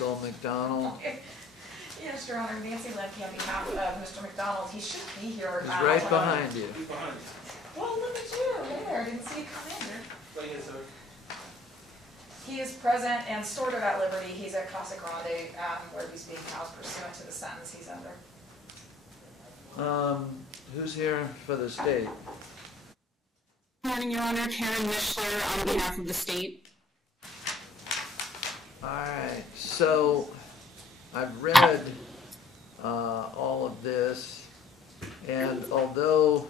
Counsel McDonald. Yes, Your Honor, Nancy Lemcke on behalf of Mr. McDonald. He should be here. He's right behind you. He's behind you. Well, look at you. Hey there, didn't see you come in there. Right here, sir. He is present and sort of at liberty. He's at Casa Grande, where he's being housed pursuant to the sentence he's under. Who's here for the state? Good morning, Your Honor. Karen Mishler on behalf of the state. All right, so I've read all of this, and although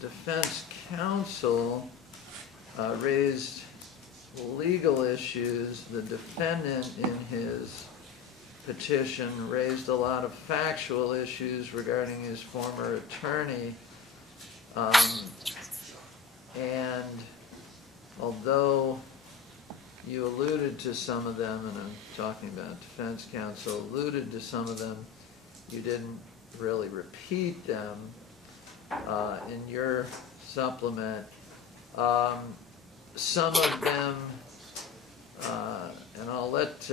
defense counsel raised legal issues, the defendant in his petition raised a lot of factual issues regarding his former attorney. And although you alluded to some of them, and I'm talking about defense counsel alluded to some of them, you didn't really repeat them in your supplement. Some of them, and I'll let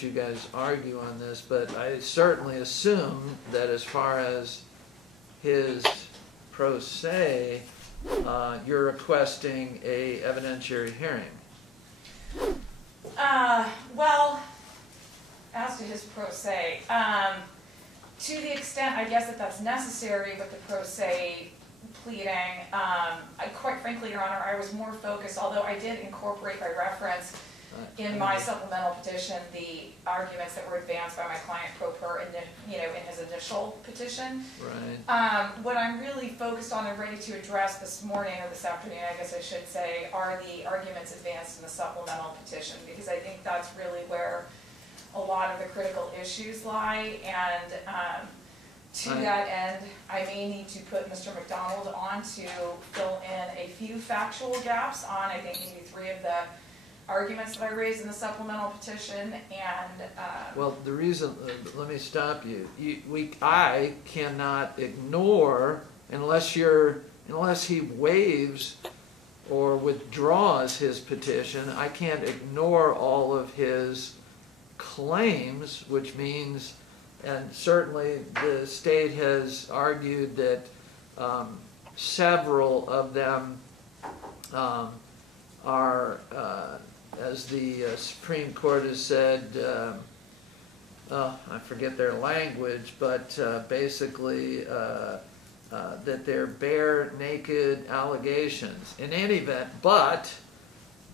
you guys argue on this, but I certainly assume that as far as his pro se, you're requesting a evidentiary hearing. Well, as to his pro se, to the extent I guess that's necessary with the pro se pleading, quite frankly, Your Honor, I was more focused, although I did incorporate by reference in my supplemental petition the arguments that were advanced by my client pro per in his initial petition. Right. What I'm really focused on and ready to address this morning, or this afternoon I guess I should say, are the arguments advanced in the supplemental petition, because I think that's really where a lot of the critical issues lie, and to that end, I may need to put Mr. McDonald on to fill in a few factual gaps on, I think, maybe 3 of the arguments that I raised in the supplemental petition, and well, the reason, let me stop you. I cannot ignore, unless he waives or withdraws his petition, I can't ignore all of his claims, which means, and certainly the state has argued that several of them are, as the Supreme Court has said, I forget their language, but basically that they're bare, naked allegations. In any event, but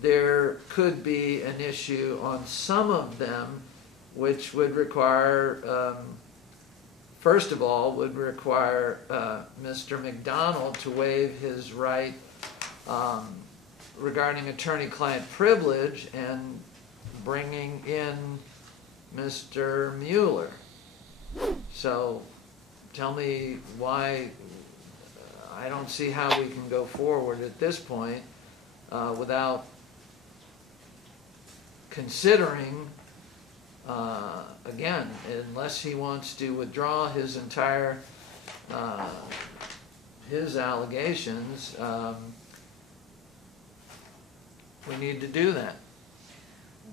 there could be an issue on some of them which would require, first of all, would require Mr. McDonald to waive his right regarding attorney-client privilege and bringing in Mr. Mueller. So tell me why I don't see how we can go forward at this point without considering, again, unless he wants to withdraw his entire, his allegations, we need to do that.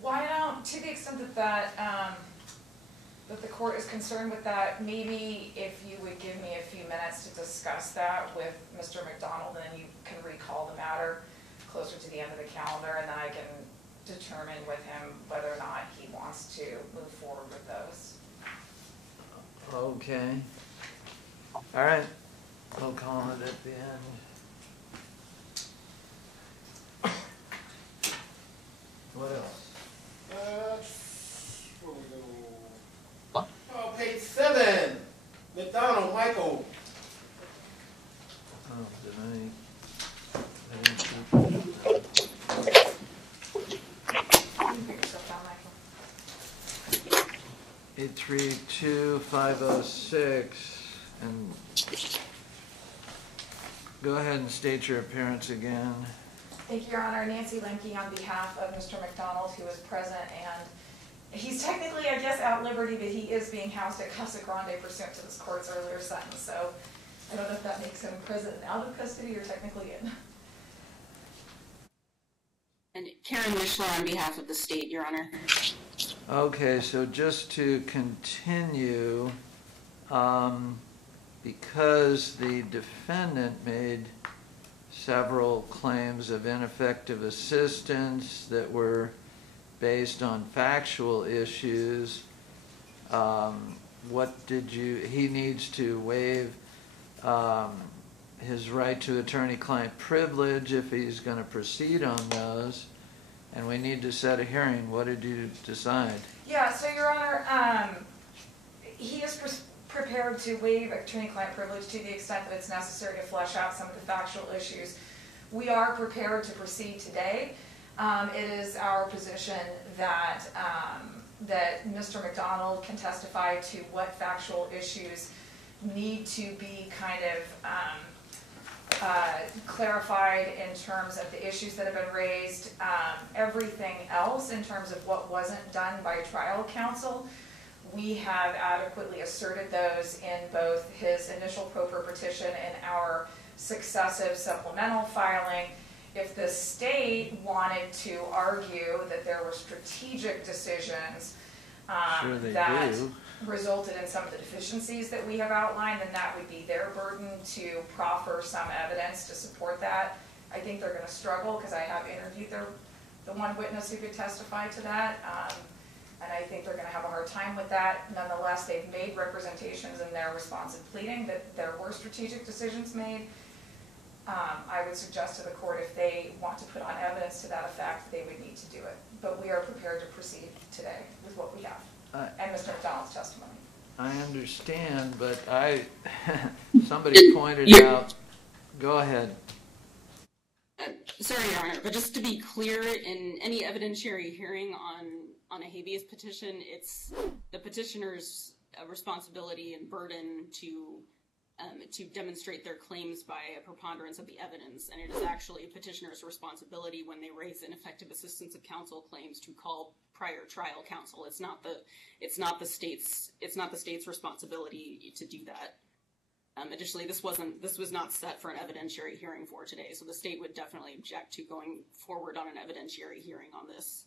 why don't, to the extent that that the court is concerned with that, maybe if you would give me a few minutes to discuss that with Mr. McDonald, and then you can recall the matter closer to the end of the calendar, and then I can determine with him whether or not he wants to move forward with those. Okay. All right. We'll call it at the end. What else? Where we go? Oh, page 7. McDonald, Michael. Oh, did I didn't keep that. You put yourself down, Michael. 832-506, and go ahead and state your appearance again. Thank you, Your Honor. Nancy Lemcke on behalf of Mr. McDonald, who is present, and he's technically, I guess, at liberty, but he is being housed at Casa Grande pursuant to this court's earlier sentence. So I don't know if that makes him present out of custody or technically in. And Karen Mishler on behalf of the state, Your Honor. Okay, so just to continue, because the defendant made several claims of ineffective assistance that were based on factual issues, he needs to waive his right to attorney-client privilege if he's going to proceed on those, and we need to set a hearing. What did you decide? Yeah, so Your Honor, he is prepared to waive attorney-client privilege to the extent that it's necessary to flesh out some of the factual issues. We are prepared to proceed today. It is our position that that Mr. McDonald can testify to what factual issues need to be kind of clarified in terms of the issues that have been raised. Everything else in terms of what wasn't done by trial counsel, we have adequately asserted those in both his initial pro per petition and our successive supplemental filing. If the state wanted to argue that there were strategic decisions that resulted in some of the deficiencies that we have outlined, then that would be their burden to proffer some evidence to support that. I think they're going to struggle because I have interviewed the one witness who could testify to that, and I think they're going to have a hard time with that. Nonetheless, they've made representations in their responsive pleading that there were strategic decisions made. I would suggest to the court, if they want to put on evidence to that effect, they would need to do it. But we are prepared to proceed today with what we have and Mr. McDonald's testimony. I understand, but somebody pointed out. Go ahead. Sorry, Your Honor, but just to be clear, in any evidentiary hearing on a habeas petition, it's the petitioner's responsibility and burden to demonstrate their claims by a preponderance of the evidence, and it is actually a petitioner's responsibility when they raise ineffective assistance of counsel claims to call prior trial counsel. It's not the state's responsibility to do that. Additionally, this was not set for an evidentiary hearing for today, so the state would definitely object to going forward on an evidentiary hearing on this.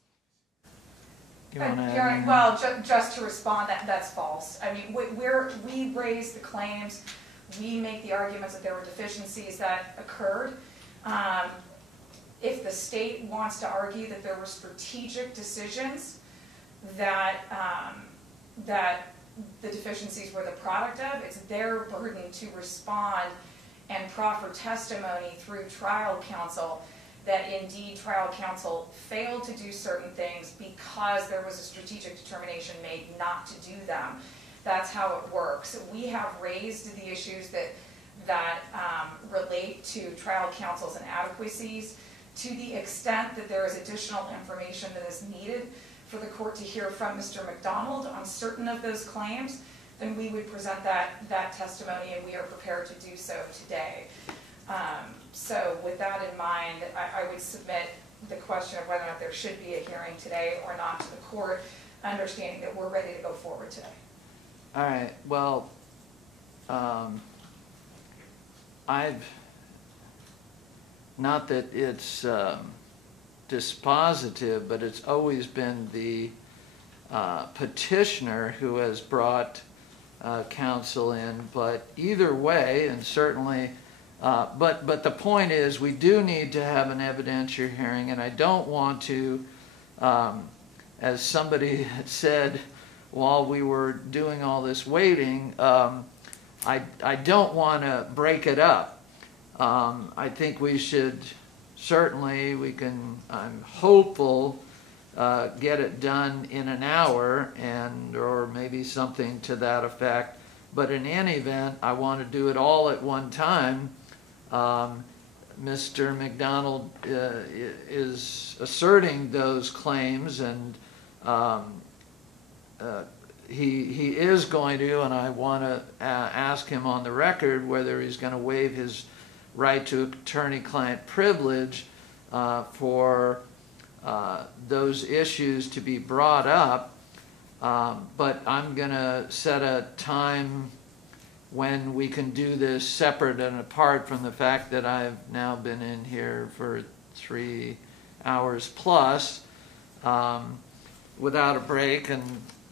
Well, just to respond, that's false. I mean, we raised the claims. We make the arguments that there were deficiencies that occurred. If the state wants to argue that there were strategic decisions that the deficiencies were the product of, it's their burden to respond and proffer testimony through trial counsel that indeed trial counsel failed to do certain things because there was a strategic determination made not to do them. That's how it works. We have raised the issues that relate to trial counsel's inadequacies to the extent that there is additional information that is needed for the court to hear from Mr. McDonald on certain of those claims, then we would present that testimony, and we are prepared to do so today. So with that in mind, I would submit the question of whether or not there should be a hearing today or not to the court, understanding that we're ready to go forward today. All right, well, not that it's dispositive, but it's always been the petitioner who has brought counsel in, but either way, and certainly, but the point is we do need to have an evidentiary hearing, and I don't want to, as somebody had said while we were doing all this waiting, I don't want to break it up. I think we should, certainly we can, I'm hopeful, get it done in an hour or maybe something to that effect. But in any event, I want to do it all at one time. Mr. McDonald is asserting those claims, and he is going to, and I want to ask him on the record whether he's going to waive his right to attorney-client privilege for those issues to be brought up. But I'm going to set a time when we can do this separate and apart from the fact that I've now been in here for hours plus without a break, and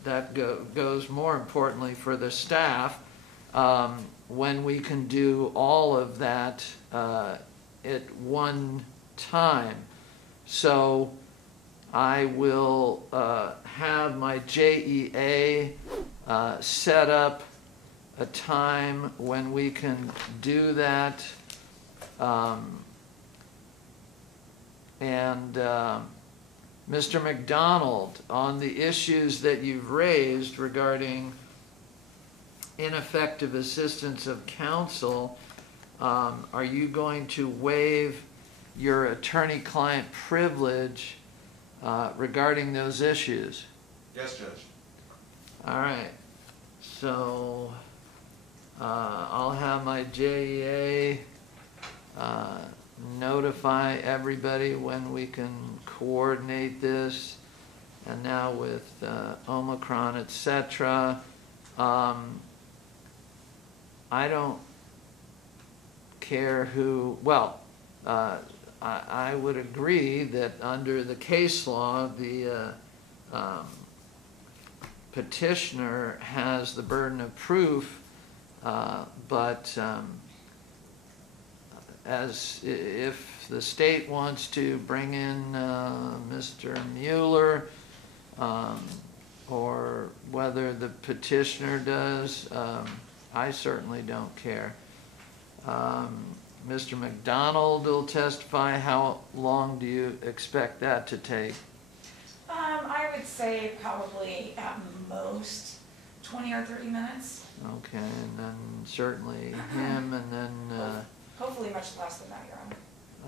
that goes more importantly for the staff, when we can do all of that at one time. So I will have my JEA set up a time when we can do that. Mr. McDonald, on the issues that you've raised regarding ineffective assistance of counsel, are you going to waive your attorney-client privilege regarding those issues? Yes, Judge. All right. So I'll have my JEA notify everybody when we can coordinate this, and now with Omicron, etc. I don't care who, well, I would agree that under the case law, the petitioner has the burden of proof, but as if the state wants to bring in Mr. Mueller, or whether the petitioner does, I certainly don't care. Mr. McDonald will testify. How long do you expect that to take? I would say probably at most 20 or 30 minutes. Okay, and then certainly him, and then hopefully much less than that, Your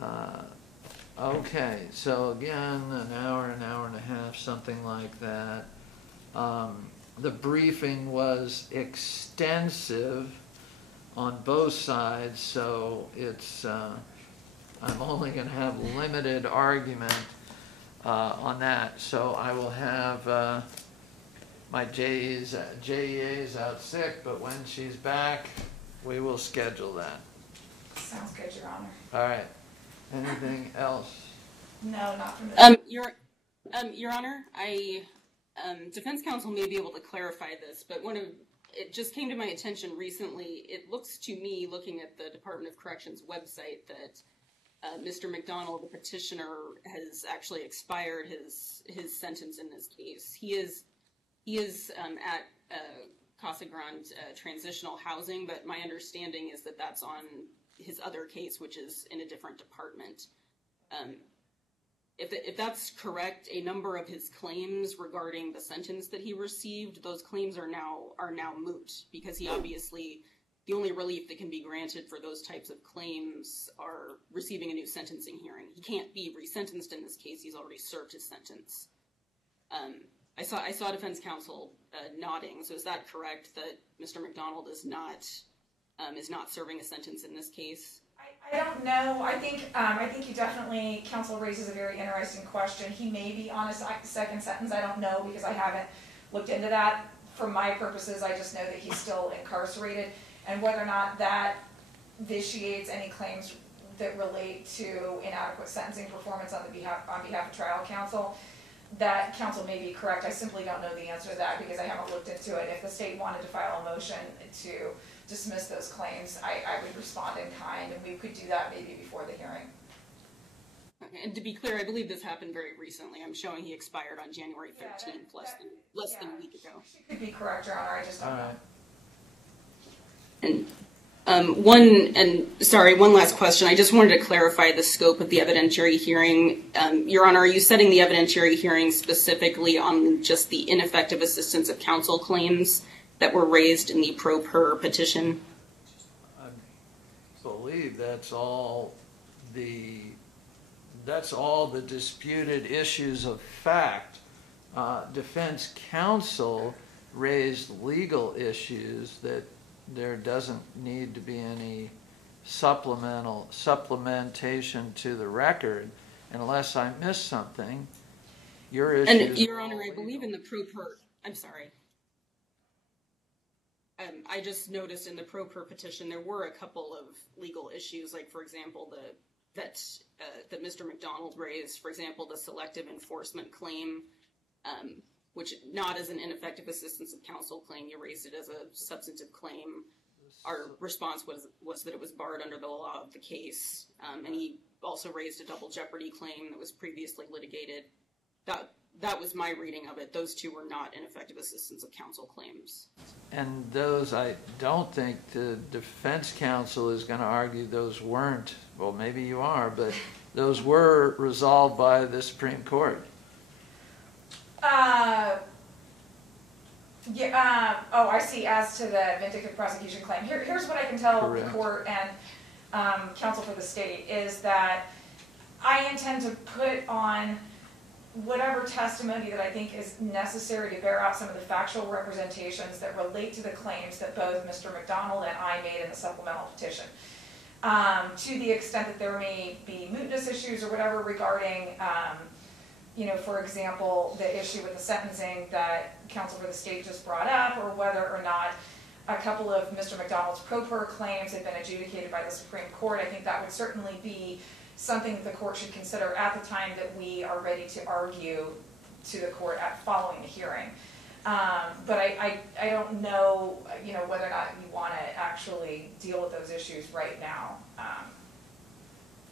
Honor. Okay, so again, an hour and a half, something like that. The briefing was extensive on both sides, so it's I'm only going to have limited argument on that. So I will have my JEA's out sick, but when she's back, we will schedule that. Sounds good, Your Honor. All right. Anything else? No, not from this. Your Honor, defense counsel may be able to clarify this, but it just came to my attention recently. It looks to me, looking at the Department of Corrections website, that Mr. McDonald, the petitioner, has actually expired his sentence in this case. He is at Casa Grande transitional housing, but my understanding is that that's on his other case, which is in a different department. If that's correct, a number of his claims regarding the sentence that he received, those claims are now moot, because he obviously, the only relief that can be granted for those types of claims are receiving a new sentencing hearing. He can't be resentenced in this case. He's already served his sentence. I saw defense counsel nodding. So is that correct, that Mr. McDonald is not serving a sentence in this case? I don't know. I think you definitely, counsel raises a very interesting question. He may be on a second sentence. I don't know, because I haven't looked into that. For my purposes, I just know that he's still incarcerated, and whether or not that vitiates any claims that relate to inadequate sentencing performance on behalf of trial counsel, that counsel may be correct. I simply don't know the answer to that, because I haven't looked into it. If the state wanted to file a motion to dismiss those claims, I would respond in kind, and we could do that maybe before the hearing. Okay. And to be clear, I believe this happened very recently. I'm showing he expired on January 13th, less than a week ago. She could be correct, Your Honor. I just don't know. And one last question. I just wanted to clarify the scope of the evidentiary hearing. Your Honor, are you setting the evidentiary hearing specifically on just the ineffective assistance of counsel claims that were raised in the pro per petition? I believe that's all the disputed issues of fact. Defense counsel raised legal issues that there doesn't need to be any supplementation to the record, unless I missed something. Your issues. And Your Honor, I believe in the pro per. I'm sorry. I just noticed in the pro per petition there were a couple of legal issues, like for example that Mr. McDonald raised. For example, the selective enforcement claim, which not as an ineffective assistance of counsel claim, you raised it as a substantive claim. Our response was that it was barred under the law of the case, and he also raised a double jeopardy claim that was previously litigated. That was my reading of it. Those two were not ineffective assistance of counsel claims. And those, I don't think the defense counsel is going to argue those weren't, well, maybe you are, but those were resolved by the Supreme Court. I see. As to the vindictive prosecution claim, here's what I can tell Correct. the court and counsel for the state is that I intend to put on whatever testimony that I think is necessary to bear out some of the factual representations that relate to the claims that both Mr. McDonald and I made in the supplemental petition. To the extent that there may be mootness issues or whatever regarding, for example, the issue with the sentencing that counsel for the state just brought up, or whether or not a couple of Mr. McDonald's pro per claims had been adjudicated by the Supreme Court, I think that would certainly be something that the court should consider at the time that we are ready to argue to the court following the hearing. But I don't know, whether or not you want to actually deal with those issues right now.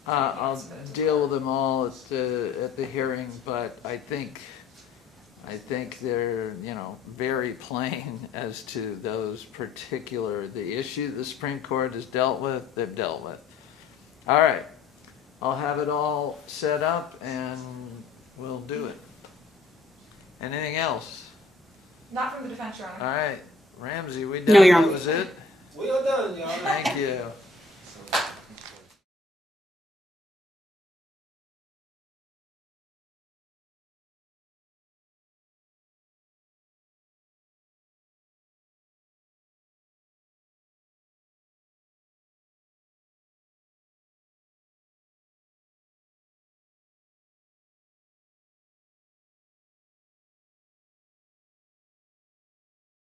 I'll deal with them all at the hearing, but I think they're very plain as to those particular the issue the Supreme Court has dealt with. They've dealt with. All right, I'll have it all set up and we'll do it. Anything else? Not from the defense, Your Honor. All right, Ramsey, we done? No, Your That Honor. was it. We are done, y'all. Thank you.